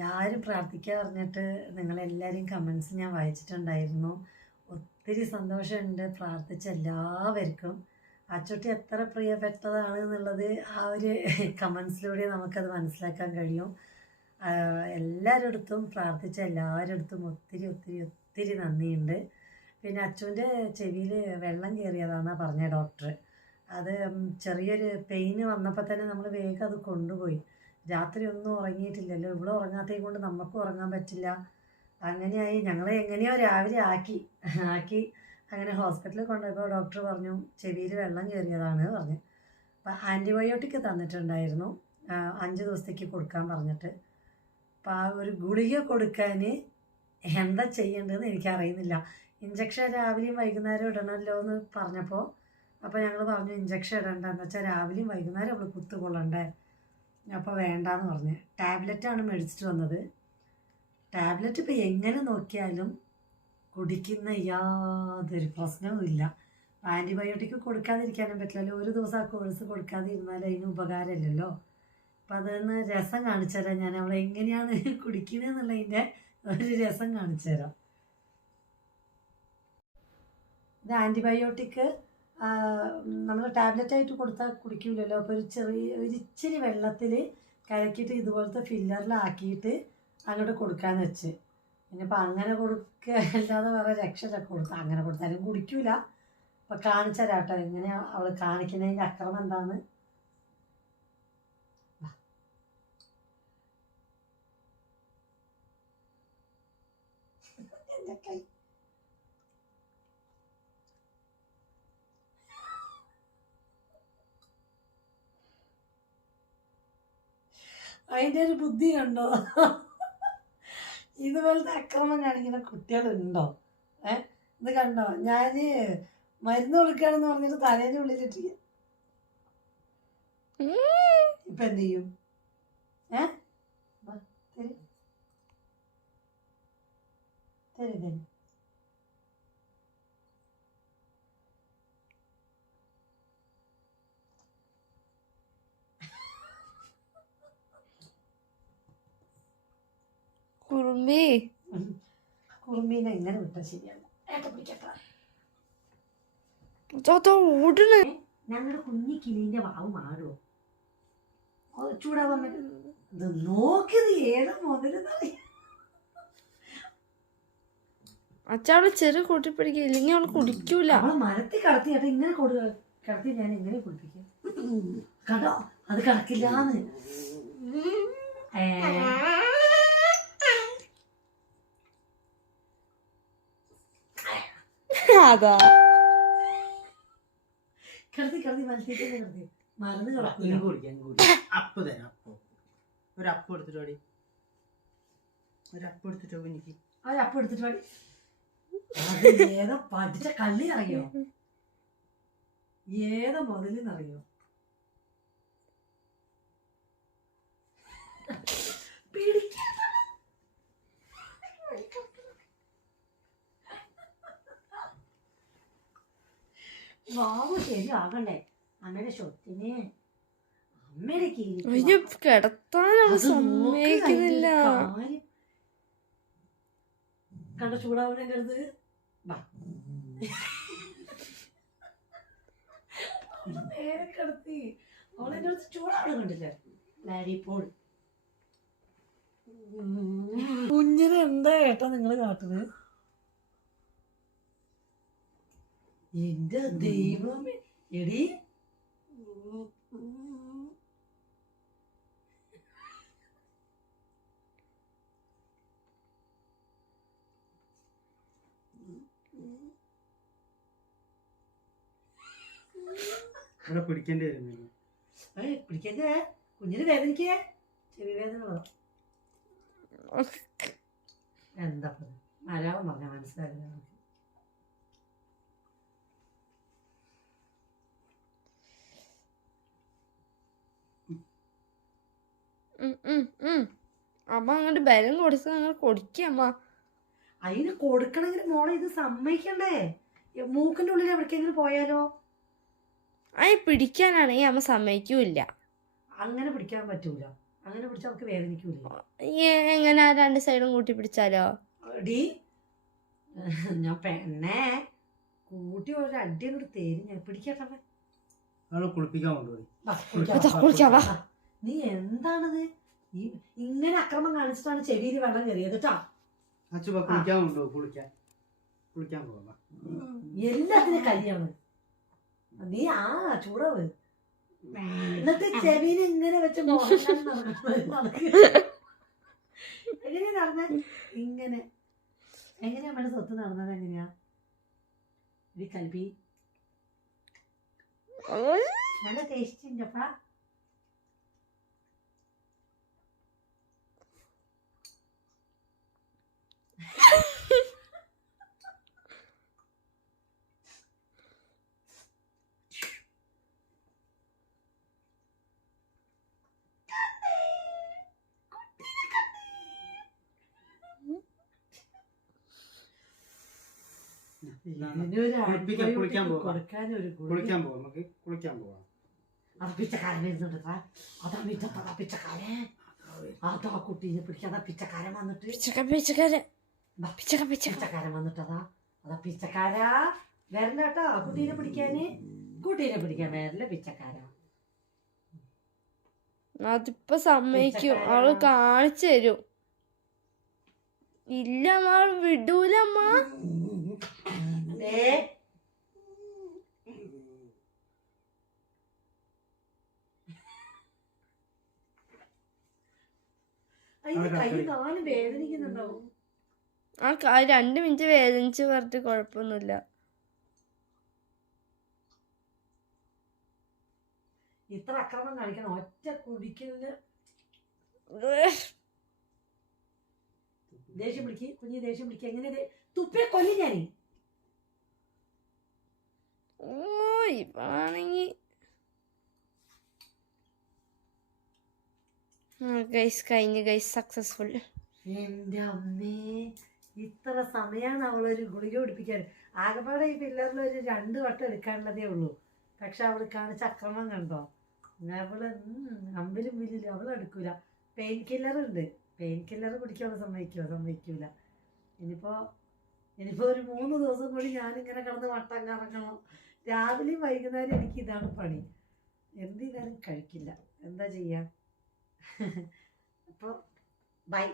എല്ലാവരും പ്രാർത്ഥിക്കുക പറഞ്ഞിട്ട് നിങ്ങളെല്ലാവരും കമൻസ് ഞാൻ വായിച്ചിട്ടുണ്ടായിരുന്നു. ഒത്തിരി സന്തോഷമുണ്ട്. പ്രാർത്ഥിച്ച എല്ലാവർക്കും. അച്ചുട്ടി എത്ര പ്രിയപ്പെട്ടതാണ് എന്നുള്ളത് ആ ഒരു കമൻസിലൂടെ നമുക്കത് മനസ്സിലാക്കാൻ കഴിയും. എല്ലാവരടുത്തും പ്രാർത്ഥിച്ച എല്ലാവരുടെ അടുത്തും ഒത്തിരി ഒത്തിരി ഒത്തിരി നന്ദിയുണ്ട്. പിന്നെ അച്ചുവിന്റെ ചെവിയിൽ വെള്ളം കയറിയതാണെന്നാണ് പറഞ്ഞ ഡോക്ടർ. അത് ചെറിയൊരു പെയിന് വന്നപ്പോൾ തന്നെ നമ്മൾ വേഗം അത് കൊണ്ടുപോയി. രാത്രി ഒന്നും ഉറങ്ങിയിട്ടില്ലല്ലോ. ഇവിടെ ഉറങ്ങാത്തേ കൊണ്ട് നമുക്കും ഉറങ്ങാൻ പറ്റില്ല. അങ്ങനെയായി. ഞങ്ങളെ എങ്ങനെയോ രാവിലെ ആക്കി. ആക്കി അങ്ങനെ ഹോസ്പിറ്റലിൽ കൊണ്ടുപോയപ്പോൾ ഡോക്ടർ പറഞ്ഞു ചെവിയിൽ വെള്ളം കയറിയതാണ് പറഞ്ഞു. അപ്പം ആന്റിബയോട്ടിക് തന്നിട്ടുണ്ടായിരുന്നു. അഞ്ച് ദിവസത്തേക്ക് കൊടുക്കാൻ പറഞ്ഞിട്ട്. അപ്പം ആ ഒരു ഗുളിക കൊടുക്കാൻ എന്താ ചെയ്യേണ്ടതെന്ന് എനിക്കറിയുന്നില്ല. ഇഞ്ചക്ഷൻ രാവിലെയും വൈകുന്നേരം ഇടണമല്ലോ എന്ന് പറഞ്ഞപ്പോൾ അപ്പോൾ ഞങ്ങൾ പറഞ്ഞു ഇഞ്ചക്ഷൻ ഇടണ്ട. എന്ന് വെച്ചാൽ രാവിലെയും വൈകുന്നേരം അവൾ കുത്തു കൊള്ളണ്ടേ അപ്പോൾ വേണ്ടാന്ന് പറഞ്ഞ്. ടാബ്ലറ്റാണ് മേടിച്ചിട്ട് വന്നത്. ടാബ്ലറ്റ് ഇപ്പോൾ എങ്ങനെ നോക്കിയാലും കുടിക്കുന്ന യാതൊരു പ്രശ്നവുമില്ല ആന്റിബയോട്ടിക് കൊടുക്കാതിരിക്കാനും പറ്റില്ലല്ലോ ഒരു ദിവസം ആ കോഴ്സ് കൊടുക്കാതിരുന്നാൽ അതിന് ഉപകാരമില്ലല്ലോ. അപ്പം അതൊന്ന് രസം കാണിച്ചു തരാം. ഞാൻ അവളെ എങ്ങനെയാണ് കുടിക്കുന്നതെന്നുള്ളതിന്റെ ഒരു രസം കാണിച്ചു തരാം. ഇത് ആന്റിബയോട്ടിക് നമ്മൾ ടാബ്ലറ്റായിട്ട് കൊടുത്താൽ കുടിക്കില്ലല്ലോ അപ്പോൾ ഒരു ചെറിയ ഒരു ഇച്ചിരി വെള്ളത്തിൽ കലക്കിയിട്ട് ഇതുപോലത്തെ ഫില്ലറിലാക്കിയിട്ട് അങ്ങോട്ട് കൊടുക്കാന്ന് വെച്ച്. ഇനിയിപ്പോൾ അങ്ങനെ കൊടുക്കുക അല്ലാതെ വേറെ രക്ഷയില്ല. കൊടുക്കുക അങ്ങനെ കൊടുത്താലും കുടിക്കൂല. അപ്പോൾ കാണിച്ചു തരാം കേട്ടോ എങ്ങനെയാ അവൾ കാണിക്കുന്നതിന്റെ അക്രമം എന്താണ് എന്റെ കൈ അതിന്റെ ഒരു ബുദ്ധി കണ്ടോ? ഇതുപോലത്തെ അക്രമം കാണിക്കുന്ന കുട്ടികളുണ്ടോ? ഏ? ഇത് കണ്ടോ? ഞാൻ മരുന്ന് കൊടുക്കുകയാണെന്ന് പറഞ്ഞിട്ട് തലേന്റെ ഉള്ളിലിട്ടില്ല ഇപ്പം എന്ത് ചെയ്യും? ഏ? തരും. തരൂ, തരൂ. കുറുമ്പി കുറുമ്പീനെ ഇങ്ങനെ വിട്ടാൽ ശരിയല്ല ഏട്ട പിടിക്കട്ടെ. തോത്തോ ഓടണ ഞങ്ങളുടെ കുഞ്ഞി കിളിന്റെ വാവ് മാറുമോ ചൂടാവാൻ നോക്കിയത് ഏത് മുതലെന്നറിയാം അച്ഛാവളെ ചെറു കൂട്ടി പിടിക്കുക ഇല്ലെങ്കിൽ അവൾ കുടിക്കൂല. അവൾ മരത്തിൽ കടത്തി അത് ഇങ്ങനെ കൊടു കടത്തി ഞാൻ ഇങ്ങനെ കുടിപ്പിക്കും. കടോ അത് കടക്കില്ലാന്ന് ഏ, അതാ. കടത്തി മറന്ന് കിടക്കില്ല അപ്പ് തരാം അപ്പ്. ഒരു അപ്പ് എടുത്തിട്ട് ഓടി ഒരു അപ്പ് എടുത്തിട്ടോ എനിക്ക് അവരപ്പം എടുത്തിട്ട് പാടി അത് ഏതോ പഠിച്ച കള്ളി അറിയോ ഏതോ മുതലെന്നറിയോ പിടിക്കാൻ വാവ് ശരിയാകണ്ടേ. അമ്മയുടെ അമ്മയുടെ അയ്യോ സമ്മതിക്കുന്നില്ല. കണ്ട ചൂടാവുന്ന കരുത്. നേരെ കിടത്തി. അവളെന്റെ അടുത്ത് ചൂടാവണം കണ്ടില്ലേ? ലാരിപ്പോൾ കുഞ്ഞിന് എന്താ ഏട്ടാ നിങ്ങൾ കാട്ടുന്നത് എന്റെ ദൈവമേ. എടി. ഇവിടെ പിടിക്കേണ്ടി വരുന്നില്ല? ഏയ് പിടിക്കല്ലേ? കുഞ്ഞിന് വേദനിക്കേ? ചെവി വേദന എന്താ? മലയാളം പറഞ്ഞാൽ മനസ്സിലാവില്ല അമ്മ അങ്ങോട്ട് ബലം കൊടുത്ത് ഞങ്ങൾ കൊടുക്കമ്മ അതിന് കൊടുക്കണമെങ്കിൽ മോളെ ഇത് സമ്മതിക്കണ്ടേ? മൂക്കിന്റെ ഉള്ളിൽ എവിടേക്കെങ്കിലും പോയാലോ? അതിന് പിടിക്കാനാണെങ്കിൽ അമ്മ സമ്മതിക്കൂല അങ്ങനെ പിടിക്കാൻ പറ്റൂല. അങ്ങനെ പിടിച്ചാൽ നമുക്ക് വേദനിക്കൂല? എങ്ങനെ ആ രണ്ട് സൈഡും കൂട്ടി പിടിച്ചാലോ? ഡി ഞാൻ പെണ്ണേ കൂട്ടി ഒരു അടി അങ്ങോട്ട് തേരി ഞാൻ പിടിക്കാട്ടെ കുളിപ്പിക്കാൻ കൊണ്ടുപോയി. കുളിക്കാം. നീ എന്താണത്? ഈ ഇങ്ങനെ അക്രമം കാണിച്ചിട്ടാണ് ചെടിയിൽ വെള്ളം കയറിയത് കേട്ടോ. അച്ഛൻ കുളിക്കാൻ കൊണ്ടുപോകും കുളിക്കാൻ. കുളിക്കാൻ പോകാം എല്ലാത്തിനും കല്യാണ്. നീ ആ ചൂടവ് എന്നിട്ട് ചെവിയിൽ ഇങ്ങനെ വെച്ച്. എങ്ങനെയാ നടന്ന? ഇങ്ങനെ. എങ്ങനെയാ നമ്മുടെ സ്വത്ത് നടന്നത് എങ്ങനെയാ? ഇത് കൽബി. നല്ല ടേസ്റ്റ് ഉണ്ടപ്പാ. കുളിക്കാൻ പോവാം. നമുക്ക് കുളിക്കാൻ പോവാം. പിച്ചക്കാരൻ ട്ടാ. അതാ മിറ്റത്തതാ പിച്ചക്കാരൻ അതാ കുട്ടീനെ പിടിക്കാതെ പിച്ചക്കാരൻ വന്നിട്ട്. പിച്ചക്ക പിച്ചക്കാര വാ, പിച്ചക്ക പിച്ചക്ക. പിച്ചക്കാരൻ വന്നിട്ടതാ. അതാ പിച്ചക്കാരാ. വരണ്ട കേട്ടോ. കുട്ടീനെ പിടിക്കാന്. കുട്ടീനെ പിടിക്കാൻ വരല്ല പിച്ചക്കാരാ. അതിപ്പോ സമ്മതിക്കും. അവൾ കാണിച്ചു തരും. ഇല്ല അമ്മ വിടൂലമ്മ വിടൂല അമ്മ. ഏ കൈ കാലും വേദനിക്കുന്നുണ്ടാവും. ആ കാ രണ്ട് മിനിറ്റ് വേദനിച്ച് പറഞ്ഞിട്ട് കുഴപ്പമൊന്നുമില്ല. ഇത്ര അക്രമം കാണിക്കണം ഒറ്റ കുടിക്കലിന് ദേഷ്യം പിടിക്ക് കുഞ്ഞ് ദേഷ്യം പിടിക്കുക എങ്ങനെ തുപ്പിയെ കൊല്ലി ഞാൻ ഓ ഇവാണെങ്കി. ഗൈസ് കഴിഞ്ഞ് ഗൈസ് സക്സസ്ഫുൾ എന്റെ അമ്മേ. ഇത്ര സമയമാണ് അവളൊരു ഗുളിക പിടിപ്പിക്കാൻ ആകെപ്പാടെ ഈ പിള്ളേരിൽ ഒരു രണ്ട് വട്ടം എടുക്കാനുള്ളതേ ഉള്ളൂ. പക്ഷെ അവൾ കാണിച്ച അക്രമം കണ്ടോ? അവൾ അമ്പിലും വില്ലിലും അവൾ എടുക്കൂല. പെയിൻ കില്ലർ ഉണ്ട്. പെയിൻ കില്ലർ കുടിക്കാൻ സമ്മതിക്കുമോ സമ്മതിക്കൂല. ഇനിയിപ്പോ ഇനിയിപ്പോ ഒരു മൂന്ന് ദിവസം കൂടി ഞാനിങ്ങനെ കിടന്ന് വട്ടം കറങ്ങണം. രാവിലെയും വൈകുന്നേരം എനിക്ക് ഇതാണ് പണി. എന്ത് കഴിക്കില്ല. എന്താ ചെയ്യാ? അപ്പോൾ ബൈ.